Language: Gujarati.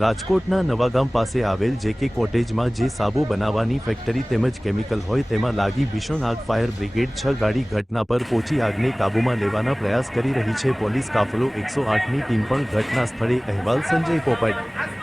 રાજકોટના નવાગામ પાસે આવેલ જેકે કોટેજમાં જે સાબુ બનાવવાની ફેક્ટરી તેમજ કેમિકલ હોય તેમાં લાગી ભીષણ આગ. ફાયર બ્રિગેડ 6 ગાડી ઘટના પર પહોંચી આગને કાબૂમાં લેવાના પ્રયાસ કરી રહી છે. પોલીસ કાફલો 108ની ટીમ પણ ઘટના સ્થળે. અહેવાલ સંજય પોપટ.